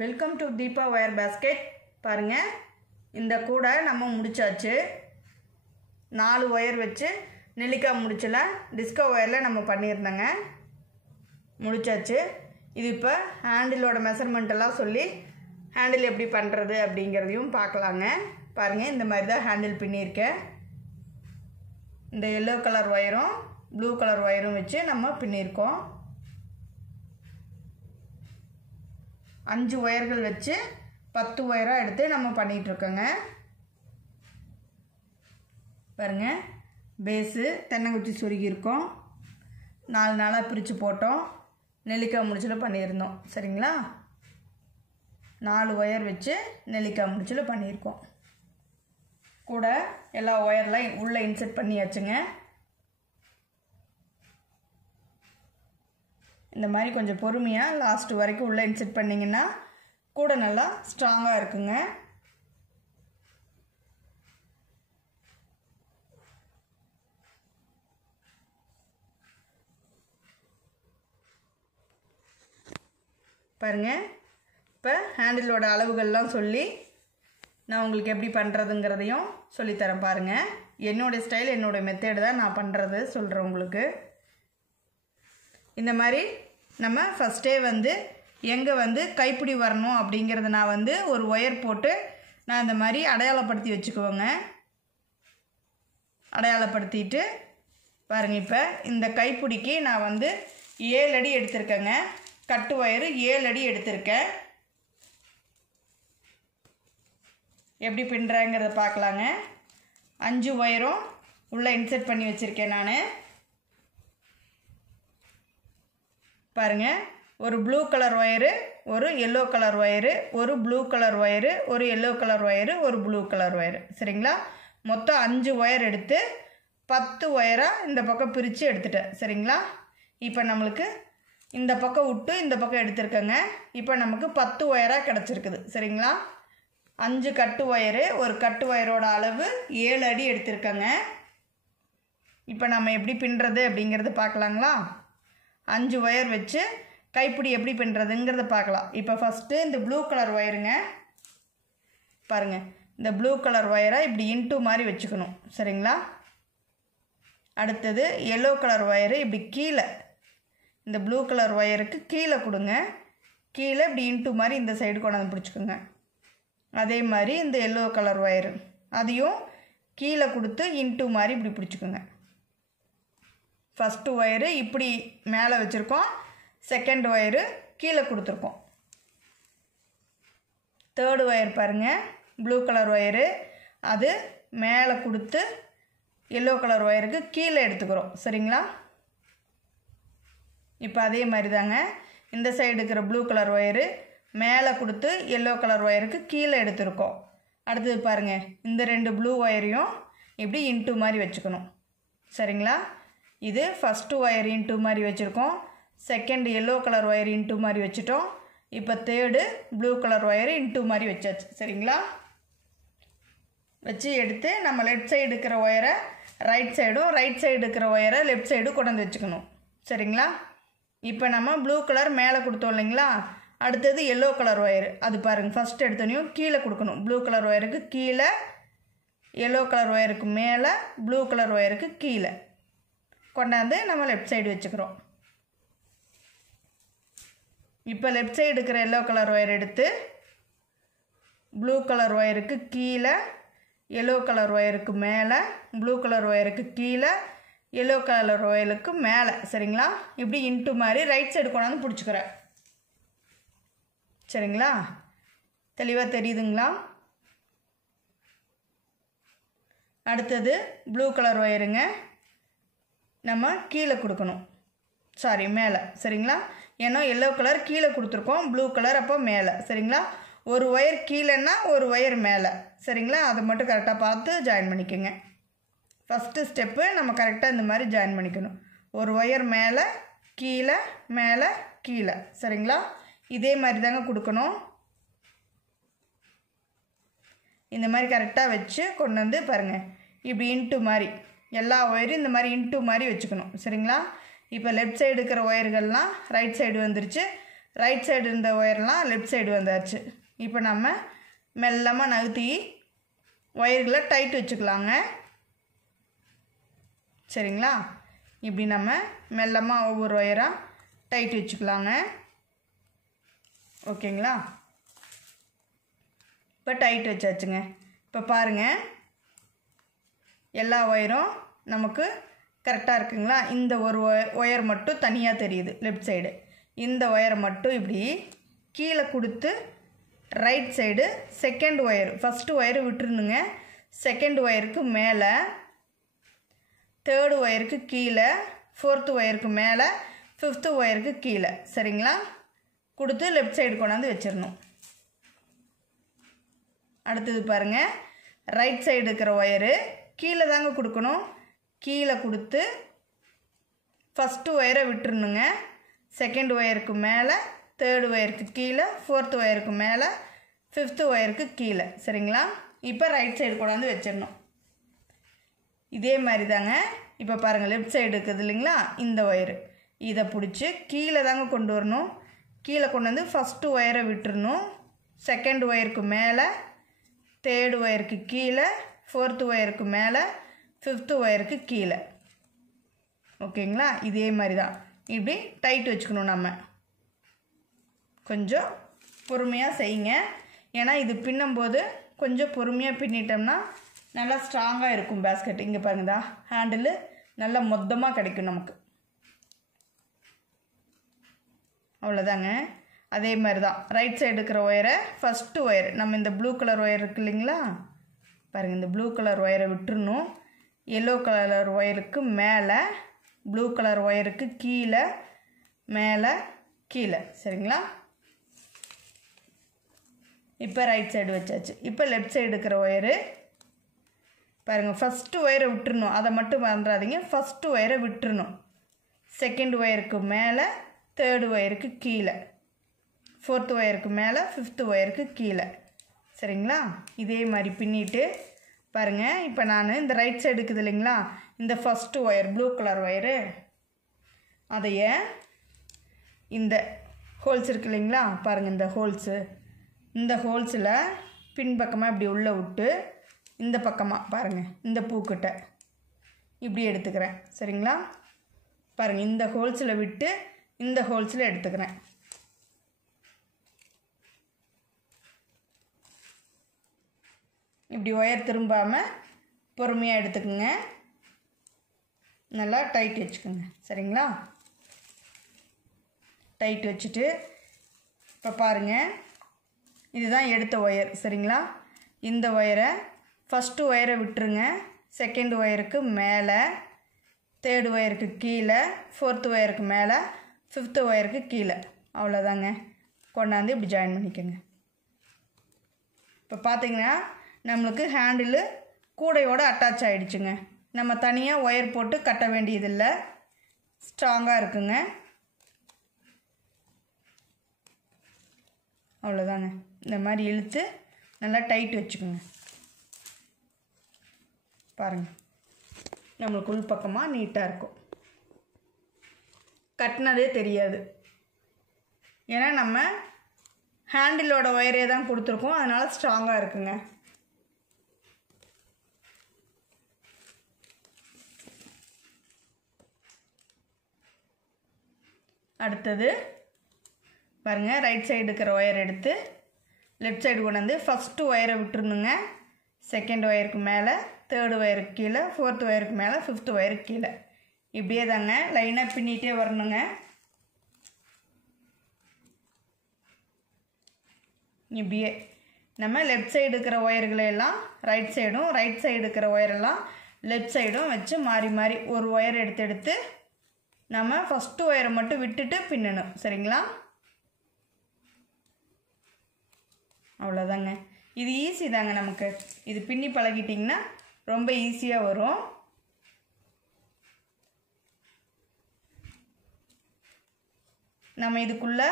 Welcome to Deepa wire basket. பாருங்கள், இந்த கூடை நம்ம முடிச்சாச்சு. 4 ஒயர் வச்சு நெல்லிக்காய் முடிச்சல டிஸ்கோ ஒயரில் நம்ம பண்ணியிருந்தோங்க. முடிச்சாச்சு. இது இப்போ ஹேண்டிலோட மெஷர்மெண்ட்டெல்லாம் சொல்லி ஹேண்டில் எப்படி பண்ணுறது அப்படிங்கிறதையும் பார்க்கலாங்க. பாருங்கள், இந்த மாதிரி தான் ஹேண்டில் பின்னியிருக்கேன். இந்த எல்லோ கலர் ஒயரும் ப்ளூ கலர் ஒயரும் வச்சு நம்ம பின்னியிருக்கோம். 5 ஒயர்கள் வச்சு 10 ஒயராக எடுத்து நம்ம பண்ணிகிட்ருக்கோங்க. பாருங்கள், பேஸு தென்னங்குச்சி சொருகியிருக்கோம். 4 நாளாக பிரித்து போட்டோம். நெல்லிக்காய் முடிச்சில் பண்ணியிருந்தோம். சரிங்களா? 4 ஒயர் வச்சு நெல்லிக்காய் முடிச்சில் பண்ணியிருக்கோம். கூட எல்லா ஒயர்லாம் உள்ளே இன்செர்ட் பண்ணியாச்சுங்க. இந்த மாதிரி கொஞ்சம் பொறுமையாக லாஸ்ட்டு வரைக்கும் உள்ளே இன்செர்ட் பண்ணிங்கன்னா கூட நல்லா ஸ்ட்ராங்காக இருக்குங்க. பாருங்கள், இப்போ ஹேண்டிலோட அளவுகள்லாம் சொல்லி நான் உங்களுக்கு எப்படி பண்ணுறதுங்கிறதையும் சொல்லித்தரேன். பாருங்கள், என்னோடய ஸ்டைல் என்னோடய மெத்தேடு தான் நான் பண்ணுறது சொல்கிறேன் உங்களுக்கு. இந்த மாதிரி நம்ம ஃபஸ்ட்டே எங்கே கைப்பிடி வரணும் அப்படிங்கிறத நான் ஒரு ஒயர் போட்டு நான் இந்த மாதிரி அடையாளப்படுத்தி வச்சுக்குவேங்க. அடையாளப்படுத்திட்டு பாருங்கள், இப்போ இந்த கைப்பிடிக்கு நான் 7 அடி எடுத்திருக்கேங்க. கட்டு ஒயரு 7 அடி எடுத்திருக்கேன். எப்படி பின்னுறேங்கிறத பார்க்கலாங்க. 5 ஒயரும் உள்ளே இன்செர்ட் பண்ணி வச்சுருக்கேன் நான். பாருங்கள், ஒரு ப்ளூ கலர் ஒயரு, ஒரு எல்லோ கலர் ஒயரு, ஒரு ப்ளூ கலர் ஒயரு, ஒரு எல்லோ கலர் ஒயரு, ஒரு ப்ளூ கலர் ஒயரு. சரிங்களா? மொத்தம் 5 ஒயர் எடுத்து 10 ஒயராக இந்த பக்கம் பிரித்து எடுத்துட்டேன். சரிங்களா? இப்போ நம்மளுக்கு இந்த பக்கம் விட்டு இந்த பக்கம் எடுத்துருக்கேங்க. இப்போ நமக்கு 10 ஒயராக கிடச்சிருக்குது. சரிங்களா? 5 கட்டு ஒயரு, ஒரு கட்டு ஒயரோட அளவு 7 அடி எடுத்திருக்கேங்க. இப்போ நம்ம எப்படி பின்னுறது அப்படிங்கிறது பார்க்கலாங்களா? 5 ஒயர் வச்சு கைப்பிடி எப்படி பின்னுறதுங்கிறத பார்க்கலாம். இப்போ ஃபஸ்ட்டு இந்த ப்ளூ கலர் ஒயருங்க. பாருங்கள், இந்த ப்ளூ கலர் ஒயரை இப்படி இன்ட்டு மாதிரி வச்சுக்கணும். சரிங்களா? அடுத்தது எல்லோ கலர் ஒயரு இப்படி கீழே இந்த ப்ளூ கலர் ஒயருக்கு கீழே கொடுங்க. கீழே இப்படி இன்ட்டு மாதிரி இந்த சைடு கொண்டாந்து பிடிச்சிக்கோங்க. அதே மாதிரி இந்த எல்லோ கலர் ஒயரு அதையும் கீழே கொடுத்து இன்ட்டு மாதிரி இப்படி பிடிச்சிக்கோங்க. ஃபஸ்ட்டு ஒயரு இப்படி மேலே வச்சுருக்கோம், செகண்ட் ஒயரு கீழே கொடுத்துருக்கோம். தேர்டு ஒயர் பாருங்கள், ப்ளூ கலர் ஒயரு அது மேலே கொடுத்து எல்லோ கலர் ஒயருக்கு கீழே எடுத்துக்கிறோம். சரிங்களா? இப்போ அதே மாதிரி தாங்க இந்த சைடு இருக்கிற ப்ளூ கலர் ஒயரு மேலே கொடுத்து எல்லோ கலர் ஒயருக்கு கீழே எடுத்துருக்கோம். அடுத்தது பாருங்கள், இந்த 2 ப்ளூ ஒயரையும் இப்படி இன்ட்டு மாதிரி வச்சுக்கணும். சரிங்களா? இது ஃபஸ்ட்டு ஒயர் இன்ட்டு மாதிரி வச்சுருக்கோம், second yellow colour wire into மாதிரி வச்சுட்டோம். இப்போ third blue colour wire into மாதிரி வச்சாச்சு. சரிங்களா? வச்சு எடுத்து நம்ம லெஃப்ட் சைடு இருக்கிற ஒயரை ரைட் சைடும், ரைட் சைடு இருக்கிற ஒயரை லெஃப்ட் சைடும் கொண்டு வந்து வச்சுக்கணும். சரிங்களா? இப்போ நம்ம ப்ளூ கலர் மேலே கொடுத்தோம் இல்லைங்களா? அடுத்தது எல்லோ கலர் ஒயரு அது பாருங்கள், ஃபஸ்ட் எடுத்தோனையும் கீழே கொடுக்கணும். ப்ளூ கலர் ஒயருக்கு கீழே, எல்லோ கலர் ஒயருக்கு மேலே, ப்ளூ கலர் ஒயருக்கு கீழே கொண்டாந்து நம்ம லெஃப்ட் சைடு வச்சுக்கிறோம். இப்போ லெஃப்ட் சைடு இருக்கிற எல்லோ கலர் ஒயர் எடுத்து ப்ளூ கலர் ஒயருக்கு கீழே, எல்லோ கலர் ஒயருக்கு மேலே, ப்ளூ கலர் ஒயருக்கு கீழே, எல்லோ கலர் ஒயருக்கு மேலே. சரிங்களா? இப்படி இன்ட்டு மாதிரி ரைட் சைடு கொண்டாந்து பிடிச்சிக்கிறேன். சரிங்களா? தெளிவாக தெரியுதுங்களா? அடுத்தது ப்ளூ கலர் ஒயருங்க நம்ம கீழே கொடுக்கணும், சாரி மேலே. சரிங்களா? ஏன்னா எல்லோ கலர் கீழே கொடுத்துருக்கோம், ப்ளூ கலர் அப்போ மேலே. சரிங்களா? ஒரு ஒயர் கீழேன்னா ஒரு ஒயர் மேலே. சரிங்களா? அதை மட்டும் கரெக்டாக பார்த்து ஜாயின் பண்ணிக்கோங்க. ஃபஸ்ட்டு ஸ்டெப்பு நம்ம கரெக்டாக இந்த மாதிரி ஜாயின் பண்ணிக்கணும். ஒரு ஒயர் மேலே கீழே, மேலே கீழே. சரிங்களா? இதே மாதிரி தாங்க கொடுக்கணும். இந்த மாதிரி கரெக்டாக வச்சு கொண்டு வந்து பாருங்கள், இப்படி இன்ட்டு மாதிரி எல்லா ஒயரும் இந்த மாதிரி இன்ட்டு மாதிரி வச்சுக்கணும். சரிங்களா? இப்போ லெஃப்ட் சைடு இருக்கிற ஒயர்கள்லாம் ரைட் சைடு வந்துருச்சு, ரைட் சைடு இருந்த ஒயர்லாம் லெஃப்ட் சைடு வந்தாச்சு. இப்போ நம்ம மெல்லமாக நகர்த்தி ஒயர்களை டைட் வச்சுக்கலாங்க. சரிங்களா? இப்படி நம்ம மெல்லமாக ஒவ்வொரு ஒயராக டைட் வச்சுக்கலாங்க. ஓகேங்களா? இப்போ டைட் வச்சாச்சுங்க. இப்போ பாருங்கள், எல்லா ஒயரும் நமக்கு கரெக்டாக இருக்குங்களா? இந்த ஒரு ஒயர் மட்டும் தனியாக தெரியுது லெஃப்ட் சைடு. இந்த ஒயரை மட்டும் இப்படி கீழே கொடுத்து right side second wire, first wire விட்டுருணுங்க. செகண்ட் ஒயருக்கு மேலே, தேர்டு ஒயருக்கு கீழே, ஃபோர்த்து ஒயருக்கு மேலே, ஃபிஃப்த்து ஒயருக்கு கீழே. சரிங்களா? கொடுத்து லெஃப்ட் சைடு கொண்டாந்து வச்சிடணும். அடுத்தது பாருங்கள், ரைட் சைடு இருக்கிற ஒயரு கீழே தாங்க கொடுக்கணும். கீழே கொடுத்து ஃபஸ்ட்டு ஒயரை விட்டுருணுங்க. செகண்ட் ஒயருக்கு மேலே, தேர்டு ஒயருக்கு கீழே, ஃபோர்த்து ஒயருக்கு மேலே, ஃபிஃப்த்து ஒயருக்கு கீழே. சரிங்களா? இப்போ ரைட் சைடு கொண்டாந்து வச்சிடணும். இதே மாதிரி தாங்க. இப்போ பாருங்கள், லெஃப்ட் சைடு இருக்குது இல்லைங்களா? இந்த ஒயரு இதை பிடிச்சி கீழே தாங்க கொண்டு வரணும். கீழே கொண்டு வந்து ஃபஸ்ட்டு ஒயரை விட்டுறணும். செகண்ட் ஒயருக்கு மேலே, தேர்டு ஒயருக்கு கீழே, ஃபோர்த்து ஒயருக்கு மேலே, ஃபிஃப்த்து ஒயருக்கு கீழே. ஓகேங்களா? இதே மாதிரி தான் இப்படி டைட் வச்சுக்கணும். நம்ம கொஞ்சம் பொறுமையாக செய்யுங்க. ஏன்னா இது பின்னும்போது கொஞ்சம் பொறுமையாக பின்னிட்டோம்னா நல்லா ஸ்ட்ராங்காக இருக்கும் பேஸ்கெட். இங்கே பாருங்கதா, ஹேண்டில் நல்லா மொத்தமாக கிடைக்கும் நமக்கு. அவ்வளோதாங்க. அதே மாதிரி தான் ரைட் சைடு இருக்கிற ஒயரை ஃபஸ்ட்டு ஒயர், நம்ம இந்த ப்ளூ கலர் ஒயர் இருக்குது இல்லைங்களா? பாருங்கள், இந்த ப்ளூ கலர் ஒயரை விட்டுறணும். எல்லோ கலர் ஒயருக்கு மேலே, ப்ளூ கலர் ஒயருக்கு கீழே, மேலே, கீழே. சரிங்களா? இப்போ ரைட் சைடு வச்சாச்சு. இப்போ லெஃப்ட் சைடு இருக்கிற ஒயரு பாருங்கள், ஃபஸ்ட்டு ஒயரை விட்டுறணும். அதை மட்டும் மறந்துடாதீங்க, ஃபஸ்ட்டு ஒயரை விட்டுறணும். செகண்ட் ஒயருக்கு மேலே, தேர்டு ஒயருக்கு கீழே, ஃபோர்த்து ஒயருக்கு மேலே, ஃபிஃப்த்து ஒயருக்கு கீழே. சரிங்களா? இதே மாதிரி பின்னிட்டு பாருங்கள். இப்போ நான் இந்த ரைட் சைடு இருக்குது இல்லைங்களா? இந்த first wire blue colour wire, அதைய இந்த ஹோல்ஸ் இருக்குது இல்லைங்களா? பாருங்கள், இந்த ஹோல்ஸு, இந்த ஹோல்ஸில் பின்பக்கமாக இப்படி உள்ளே விட்டு இந்த பக்கமாக பாருங்கள், இந்த பூக்கிட்ட இப்படி எடுத்துக்கிறேன். சரிங்களா? பாருங்கள், இந்த ஹோல்ஸில் விட்டு இந்த ஹோல்ஸில் எடுத்துக்கிறேன். இப்படி ஒயர் திரும்பாமல் பொறுமையாக எடுத்துக்கோங்க. நல்லா டைட் வச்சுக்கோங்க. சரிங்களா? டைட் வச்சுட்டு இப்போ பாருங்கள், இதுதான் எடுத்த ஒயர். சரிங்களா? இந்த ஒயரை ஃபஸ்ட்டு ஒயரை விட்டுருங்க. செகண்ட் ஒயருக்கு மேலே, தேர்டு ஒயருக்கு கீழே, ஃபோர்த்து ஒயருக்கு மேலே, ஃபிஃப்த்து ஒயருக்கு கீழே. அவ்வளோதாங்க. கொண்டாந்து இப்படி ஜாயின் பண்ணிக்கோங்க. இப்போ பார்த்தீங்கன்னா நம்மளுக்கு ஹேண்டில் கூடையோடு அட்டாச் ஆகிடுச்சுங்க. நம்ம தனியாக ஒயர் போட்டு கட்ட வேண்டியதில்லை. ஸ்ட்ராங்காக இருக்குங்க. அவ்வளோதாங்க. இந்த மாதிரி இழுத்து நல்லா டைட் வச்சுக்கோங்க. பாருங்கள், நம்மளுக்கு உள் பக்கமாக நீட்டாக இருக்கும். கட்டினதே தெரியாது. ஏன்னா நம்ம ஹேண்டிலோட ஒயரே தான் கொடுத்துருக்கோம், அதனால் ஸ்ட்ராங்காக இருக்குங்க. அடுத்தது பாருங்கள், ரைட் சைடு இருக்கிற ஒயர் எடுத்து லெஃப்ட் சைடு கொண்டு வந்து ஃபஸ்ட்டு ஒயரை விட்டுருணுங்க. செகண்ட் ஒயருக்கு மேலே, தேர்டு ஒயருக்கு கீழே, ஃபோர்த்து ஒயருக்கு மேலே, ஃபிஃப்த்து ஒயருக்கு கீழே. இப்படியே தாங்க லைனாக பின்னிகிட்டே வரணுங்க. இப்படியே நம்ம லெஃப்ட் சைடு இருக்கிற ஒயர்களெல்லாம் ரைட் சைடும், ரைட் சைடு இருக்கிற ஒயரெல்லாம் லெஃப்ட் சைடும் வச்சு மாறி மாறி ஒரு ஒயர் எடுத்து நம்ம ஃபஸ்ட்டு ஒயரை மட்டும் விட்டுட்டு பின்னணும். சரிங்களா? அவ்வளோதாங்க. இது ஈஸி தாங்க. நமக்கு இது பின்னி பழகிட்டிங்கன்னா ரொம்ப ஈஸியாக வரும். நம்ம இதுக்குள்ளே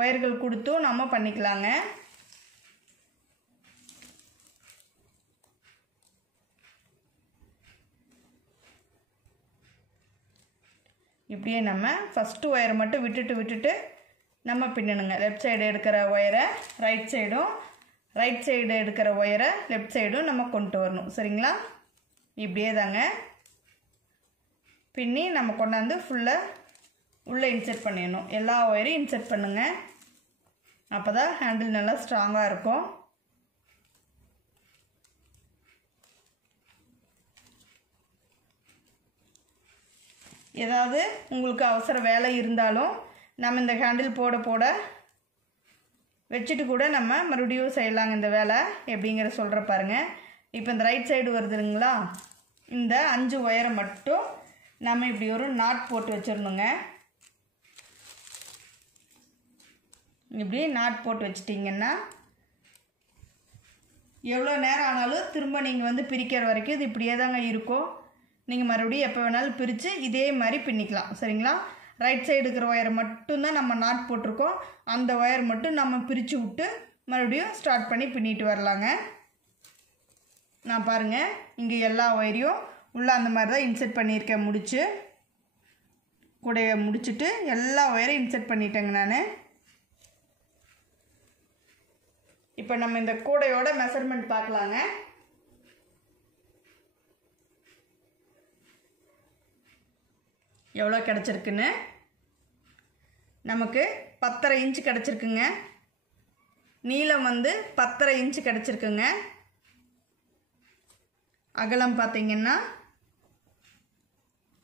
ஒயர்கள் கொடுத்தும் நம்ம பண்ணிக்கலாங்க. இப்படியே நம்ம ஃபஸ்ட்டு ஒயரை மட்டும் விட்டுட்டு நம்ம பின்னணுங்க. லெஃப்ட் சைடு எடுக்கிற ஒயரை ரைட் சைடு எடுக்கிற ஒயரை லெஃப்ட் சைடும் நம்ம கொண்டு வரணும். சரிங்களா? இப்படியே தாங்க பின்னி நம்ம கொண்டாந்து ஃபுல்லாக உள்ளே இன்செர்ட் பண்ணிடணும். எல்லா ஒயரையும் இன்செர்ட் பண்ணுங்க. அப்போ தான் ஹேண்டில் நல்லா ஸ்ட்ராங்காக இருக்கும். ஏதாவது உங்களுக்கு அவசர வேலை இருந்தாலும் நம்ம இந்த ஹேண்டில் போட வச்சுட்டு கூட நம்ம மறுபடியும் செய்யலாங்க இந்த வேலை. எப்படிங்கிற சொல்கிற பாருங்கள். இப்போ இந்த ரைட் சைடு வருதுங்களா, இந்த 5 ஒயரை மட்டும் நம்ம இப்படி ஒரு நாட் போட்டு வச்சிடணுங்க. இப்படி நாட் போட்டு வச்சிட்டிங்கன்னா எவ்வளோ நேரம் ஆனாலும் திரும்ப நீங்கள் வந்து பிரிக்கிற வரைக்கும் இது இப்படியே தாங்க இருக்கும். நீங்கள் மறுபடியும் எப்போ வேணாலும் பிரித்து இதே மாதிரி பின்னிக்கலாம். சரிங்களா? ரைட் சைடு இருக்கிற ஒயரை மட்டும்தான் நம்ம நாட் போட்டிருக்கோம். அந்த ஒயர் மட்டும் நம்ம பிரித்து விட்டு மறுபடியும் ஸ்டார்ட் பண்ணி பின்னிட்டு வரலாங்க. நான் பாருங்கள் இங்கே எல்லா ஒயரையும் உள்ளே அந்த மாதிரி தான் இன்செர்ட் பண்ணியிருக்கேன். கூடையை முடிச்சுட்டு எல்லா ஒயரையும் இன்செர்ட் பண்ணிட்டேங்க நான். இப்போ நம்ம இந்த கூடையோட மெஷர்மெண்ட் பார்க்கலாங்க. எவ்வளோ கிடச்சிருக்குன்னு. நமக்கு 10.5 இன்ச்சு கிடச்சிருக்குங்க. நீளம் வந்து 10.5 இன்ச்சு கிடச்சிருக்குங்க. அகலம் பார்த்திங்கன்னா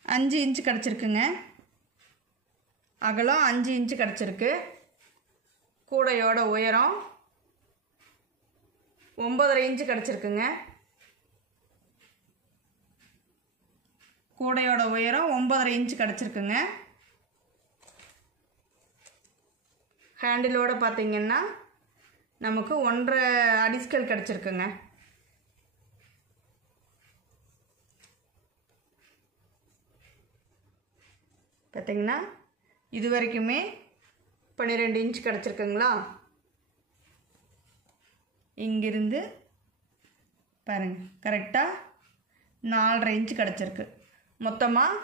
5 இன்ச்சு கிடச்சிருக்குங்க. அகலம் 5 இன்ச்சு கிடச்சிருக்கு. கூடையோட உயரம் 9.5 இன்ச்சு கிடச்சிருக்குங்க. கூடையோட உயரம் 9.5 இன்ச்சு கிடச்சிருக்குங்க. ஹேண்டிலோடு பார்த்திங்கன்னா நமக்கு 1.5 அடிஸ்கல் கிடச்சிருக்குங்க. பார்த்திங்கன்னா இது வரைக்குமே 12 இன்ச்சு கிடச்சிருக்குங்களா. இங்கிருந்து பாருங்கள் கரெக்டாக 4.5 இன்ச்சு கிடச்சிருக்கு. மொத்தமாக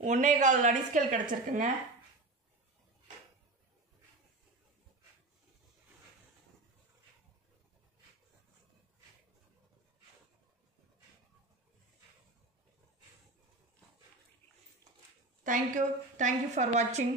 1.25 அடிஸ்கல் கிடச்சிருக்குங்க. Thank you for watching.